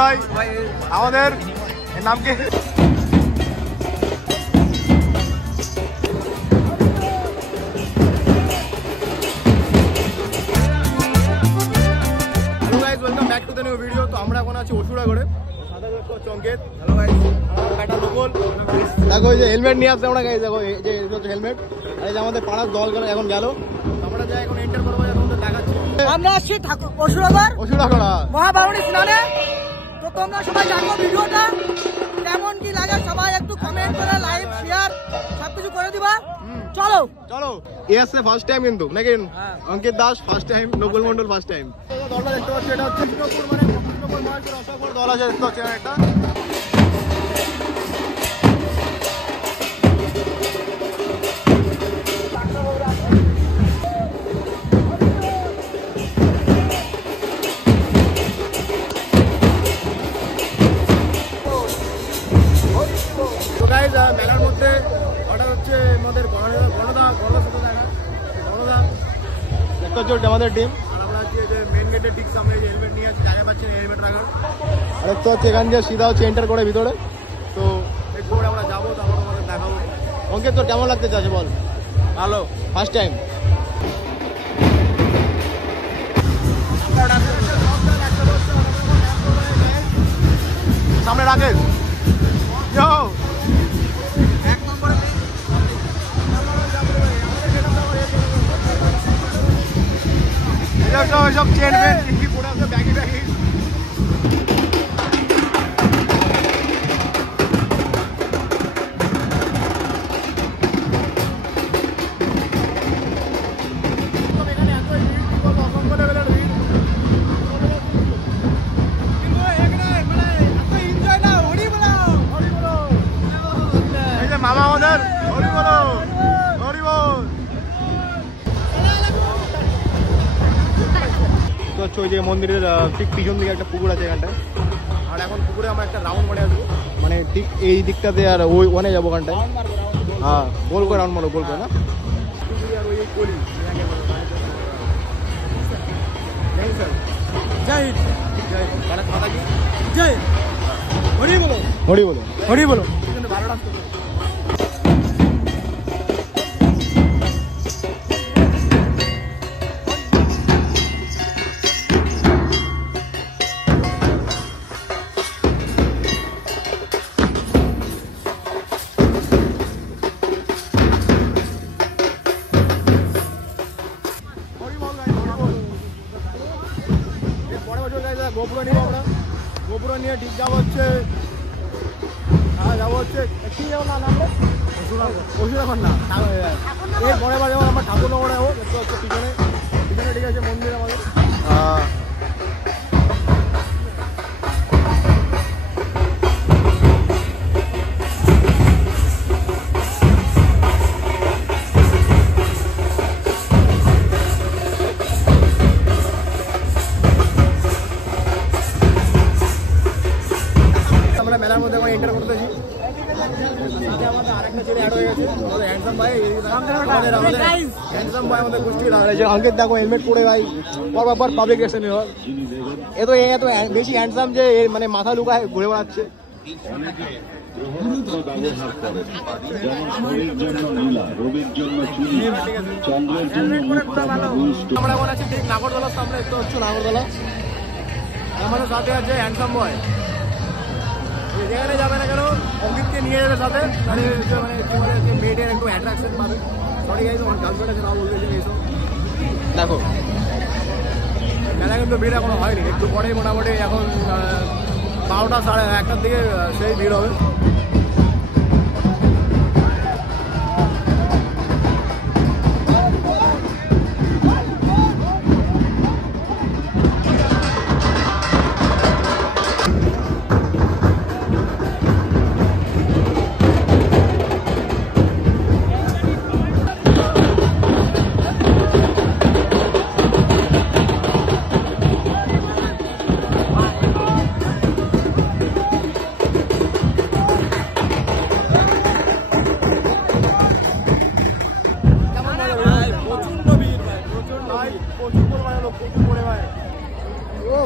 ভাই আমাদের নাম কি? Welcome back to the new video. তো আমরা এখন আছি অসুরাগড়ে, সাথে হচ্ছে অঙ্কিত। হ্যালো গাইস, ব্যাটা নকল। দেখো এই যে হেলমেট নিয়ে আসছে আমরা গাইস, দেখো এই যে হচ্ছে হেলমেট। আর এই যে আমাদের পাড়ার দল এখন গেল, আমরা যাই এখন এন্টার করবো, তোমাদের দেখাচ্ছি। আমরা আসছি অসুরাগড় মহাবারণী স্নানে। তো তোমরা সবাই জানো ভিডিওটা কেমন কি লাগে, সবাই একটু কমেন্ট করে লাইক শেয়ার সবকিছু করে দিবা। চলো চলো। এসে ফার্স্ট টাইম কিন্তু নাকি Ankit Das first time, Nakul Mondal first time. দলটা দেখতে পাচ্ছি, এটা হচ্ছে কৃষ্ণপুর, মানে কৃষ্ণপুর মহেশপুর অশোকপুর দল আছে, দেখতে পাচ্ছি একটা। তো গাইস মেলার মধ্যে ওটা হচ্ছে আমাদের বড়দা আমাদের টিম। আর আমরা হচ্ছে যে মেন গেটের ঠিক সামনে যে হেলমেট নিয়ে আছে, জায়গা পাচ্ছি হেলমেট রাখার। আর তো হচ্ছে এখান দিয়ে সিধা হচ্ছে এন্টার করে ভিতরে। তো একটু করে আমরা যাবো, তারপর আমাদের দেখাবো। অঙ্কিত তোর কেমন লাগতে চাচ্ছে বল? ভালো, ফার্স্ট টাইম। সামনে রাকেশ সব চেন কি পড়ে আছে ব্যাগি ব্যাগি। মামা আমাদের হরি বলো, হরি বল। তো হচ্ছে ওই যে মন্দিরের ঠিক পিছন দিকে একটা পুকুর আছে এখানটায়। আর এখন পুকুরে আমরা একটা রাউন্ড মারে আসবো, মানে ঠিক এই দিকটাতে, আর ওই ওখানে যাবো ওখানটায়। হ্যাঁ, গোল করে রাউন্ড মারো, গোল করে না। আর ওই কলি জয় জয় হরি বলো, হরি বলো, হরি বলো। ভালো ডান্স করবে। গোপুর নিয়ে আমরা গোপুর নিয়ে ঠিক যাবো হচ্ছে, হ্যাঁ যাবো হচ্ছে কি যাবো না নামলে অসুরাগড় না, এই পরের বার যেমন আমরা ঠাকুরনগরে যাবো, দেখতে হচ্ছে পিছনে পিছনে ঠিক আছে মন্দির আমাদের। আমরা মেলার মধ্যে এখন এন্টার করতেছি। আমাদের আরেকটা ছেলে অ্যাড হয়ে গেছে, আমাদের হ্যান্ডসাম ভাই। হ্যান্ডসাম ভাই আমাদের গোষ্ঠী অঙ্কিত দেখো হেলমেট পরে ভাই পর পাবলিক রিঅ্যাকশন হয়। এত বেশি হ্যান্ডসাম যে মানে মাথা লুকায় ঘুরে বেড়াচ্ছে। আমরা এখন আছি ঠিক নাগরদোলার সামনে, দেখতে হচ্ছে নাগরদোলা। আমাদের সাথে আছে হ্যান্ডসাম বয়, যেখানে যাবে না কেন অঙ্কিতকে নিয়ে যাবে সাথে, মানে মেয়েদের একটু অ্যাট্রাকশন পাবে। সরি গাইস, আমার গার্লফ্রেন্ড আছে, না বলতেছে এইসব। দেখো মেলা কিন্তু ভিড় এখনো হয়নি, একটু পরেই মোটামুটি এখন 12টা সাড়ে 1টার দিকে সেই ভিড় হবে।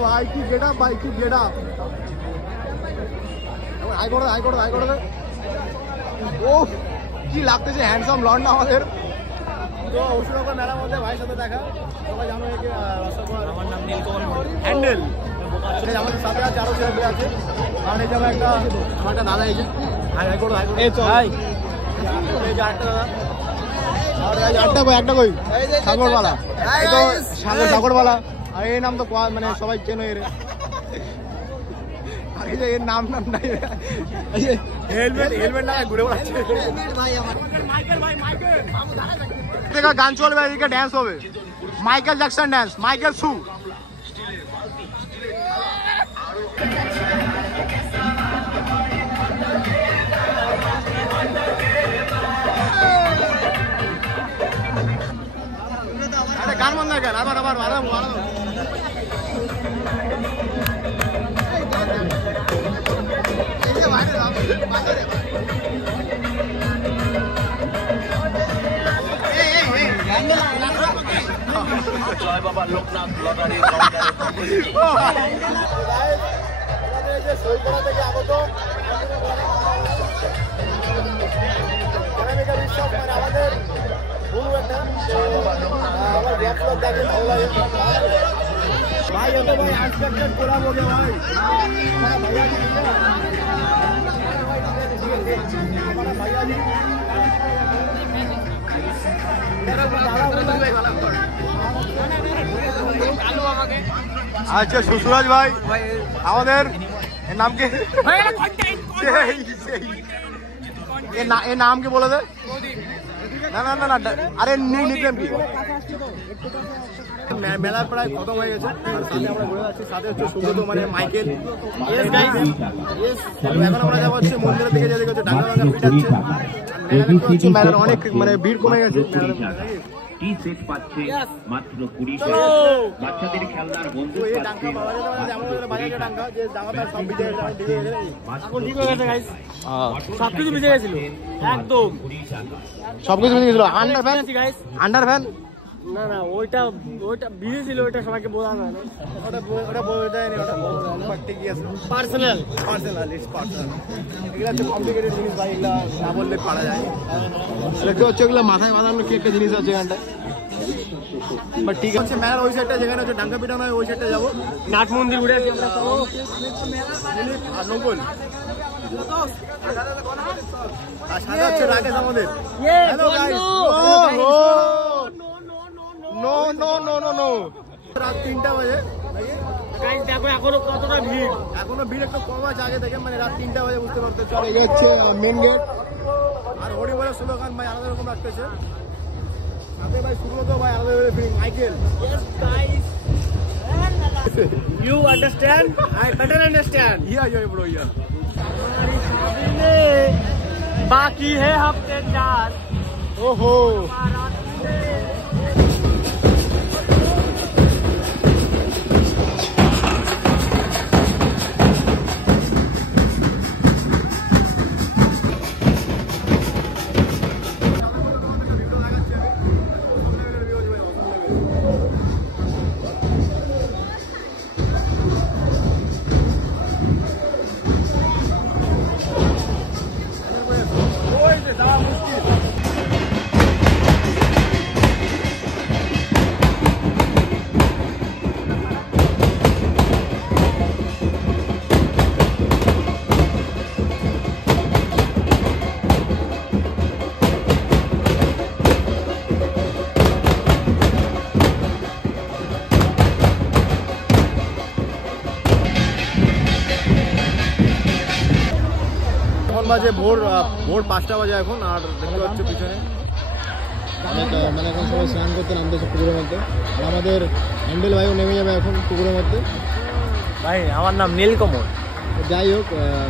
ভাই কি গেট আপ, ভাই কি গেট আপ। হাই করো হাই করো হাই করো। ও কি লাগতেছে হ্যান্ডসাম লন্ড আমাদের। তো অশোকনগর মেলার মধ্যে ভাইয়ের সাথে দেখা, সবাই জানো একে আমার নাম নীলকমল হ্যান্ডেল। আমাদের সাথে আছে আরো ছেলে আছে, কারণ এই যে আমার একটা দাদা এই যে হাই হাই করো হাই করো। এই ভাই এই যে আরেকটা দাদা, একটা কই একটা কই সাগরওয়ালা, এই তো সাগরওয়ালা। আর এই নাম তো মানে সবাই চেনো এর, এর নাম নাম নাই, হেলমেট হেলমেট না ঘুরে বেড়াচ্ছে। গান চলবে, এদিকে ড্যান্স হবে, মাইকেল জ্যাকসন ড্যান্স, মাইকেল সু। গান বন্ধ কেন, আবার আবার আরাম আরাম। জয় বাবা লোকনাথ লটারি সই করা থেকে আগত বিশ্বাস, মানে আমাদের গুরু একটা আমার ব্যাপক দেখে ভালো লাগে ভাই। ওকে ভাই আনএক্সপেক্টেড কোলাব हो गया भाई, हमारा भैया जी हमारा भैया जी আচ্ছা সুসরাজ ভাই আমাদের নাম কি, এ নাম কি বলে দে। না না না না আরে নিকনেম কি। মেলা প্রায় খতম হয়ে গেছে, আর সাথে আমরা ঘুরে যাচ্ছি, সাথে হচ্ছে সুব্রত মানে মাইকেল। এখন আমরা যাবো হচ্ছে মন্দিরের দিকে, যেদিকে হচ্ছে ডাঙ্গা ডাঙ্গা ভিড় আছে। মেলার অনেক মানে ভিড় কমে গেছে। টি সেট পাচ্ছে মাত্র 20 টাকা, বাচ্চাদের খেলনার বন্দুক পাচ্ছে। সবকিছু ভিজে গেছিল একদম, সবকিছু ভিজে গেছিল। আন্ডার ফ্যান আন্ডার ফ্যান না না ওইটা ওইটা ভিজে ছিল, ওইটা সবাইকে বোঝা যায় না, ওটা ওটা বলে দেয়নি, ওটা ঠিকই আছে পার্সোনাল পার্সোনাল ইটস পার্সোনাল। এগুলো হচ্ছে কমপ্লিকেটেড জিনিস ভাই, এগুলো না বললে পারা যায়। দেখতে হচ্ছে এগুলো মাথায় বাঁধানো কি একটা জিনিস আছে এখানটায়, বাট ঠিক আছে। মেলার ওই সাইডটা যেখানে হচ্ছে ডাঙ্গা পিটানো হয় ওই সাইডটা যাবো। নাট মন্দির ঘুরে আসি আমরা। আর নকল আর সাথে হচ্ছে রাকেশ আমাদের। Hello guys, no no no no no, রাত 3টা বাজে গাইস দেখো এখনো কতটা ভিড়, এখনো ভিড় একটু কম আছে আগে থেকে, মানে রাত 3টা বাজে বুঝতে পারতে। চলে গেছে মেন গেট, আর হরি বলে স্লোগান ভাই আলাদা রকম রাখতেছে। সাথে ভাই সুব্রত ভাই আলাদা feeling, Michael. Yes guys, you understand, I better understand. Yeah bro yeah. हमारी शादी में बाकी है हफ्ते 4, ओहो বাজে ভোর 5টা বাজে এখন। আর দেখতে পাচ্ছ পিছনে মানে এখন সবাই স্নান করতে নামতেছে পুকুরের মধ্যে, আর আমাদের হ্যান্ডেল ভাইও নেমে যাবে এখন পুকুরের মধ্যে। ভাই আমার নাম নীলকমল। যাই হোক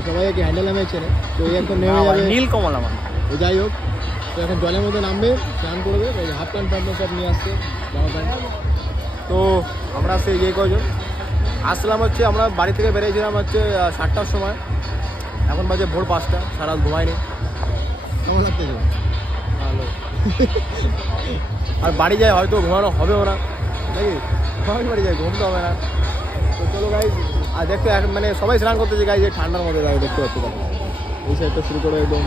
সবাই কি হ্যান্ডেল নামেছে না, তো এই এখন নেমে যাবে নীলকমল আমার। তো যাই হোক, তো এখন জলের মধ্যে নামবে, স্নান করবে, ওই হাফ প্যান্ট প্যান্ট সব নিয়ে আসছে, জামা প্যান্ট। তো আমরা সেই যে কজন আসলাম হচ্ছে, আমরা বাড়ি থেকে বেরিয়েছিলাম হচ্ছে 7টার সময়, এখন বাজে ভোর 5টা, সারা ঘুমায়নি। কেমন লাগতেছে? ভালো। আর বাড়ি যায় হয়তো ঘুমানো হবেও না নাকি, বাড়ি যায় ঘুমতে হবে না। তো চলো গাইস আর দেখতে মানে সবাই স্নান করতেছে গাইজ, এই ঠান্ডার মধ্যে গাইজ দেখতে পাচ্ছি। এই সাইডটা শুরু করে একদম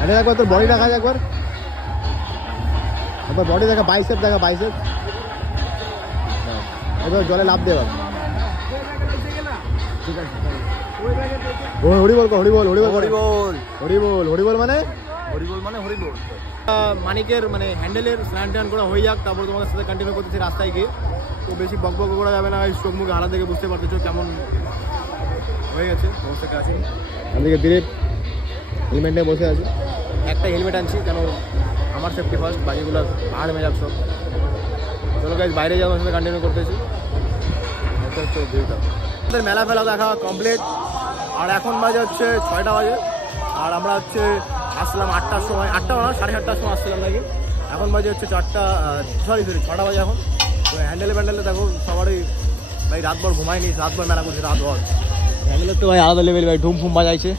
আরে একবার তোর বডি দেখা যায়, একবার বডি দেখা, বাইসেপ দেখা, বাইসেপ। এবার জলে লাভ দেওয়া, ঠিক আছে। হরিবল হরিবল হরিবল হরিবল হরিবল হরিবল মানে হরিবল মানে হরিবল। মানিকের মানে হ্যান্ডেলের স্নান টান করা হয়ে যাক, তারপর তোমাদের সাথে কন্টিনিউ করতেছি রাস্তায় গিয়ে। তো বেশি বক বক করা যাবে না, চোখ মুখে হারা দেখে বুঝতে পারতেছো কেমন হয়ে গেছে অবস্থাটা আছে। আমাদেরকে ডিরেক্ট হেলমেট নিয়ে বসে আছে, একটা হেলমেট আনছি কেন আমার সেফটি ফার্স্ট, বাকিগুলো পাহাড় মেয়ে যাক সব। চলো গাইজ বাইরে যাওয়ার সাথে কন্টিনিউ করতেছি। ভিউটা আমাদের মেলা ফেলা দেখা কমপ্লিট, আর এখন বাজে হচ্ছে 6টা বাজে, আর আমরা হচ্ছে আসলাম 8টার সময়, 8টা না 8:30টার সময় আসছিলাম নাকি। এখন বাজে হচ্ছে 4টা, সরি 6টা বাজে এখন। তো হ্যান্ডেলে ফ্যান্ডেলে দেখো সবারই ভাই রাতভর ঘুমায়নি, রাতভর মেলা করছে, রাতভর হ্যান্ডেলের তো ভাই আলাদা লেভেল ভাই, ধুম ফুম বাজাইছে।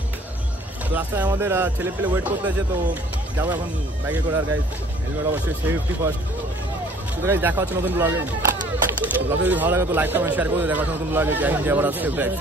তো রাস্তায় আমাদের ছেলে পেলে ওয়েট করতে আছে, তো যাবো এখন বাইকে করে। আর গাইজ হেলমেট অবশ্যই সেফটি ফার্স্ট। তো গাইজ দেখা হচ্ছে নতুন ব্লগে। ব্লগে যদি ভালো লাগে তো লাইক কমেন্ট শেয়ার করে দেখা হচ্ছে নতুন ব্লগে। জয় হিন্দ, জয় ভারত, সেফ ড্রাইভ।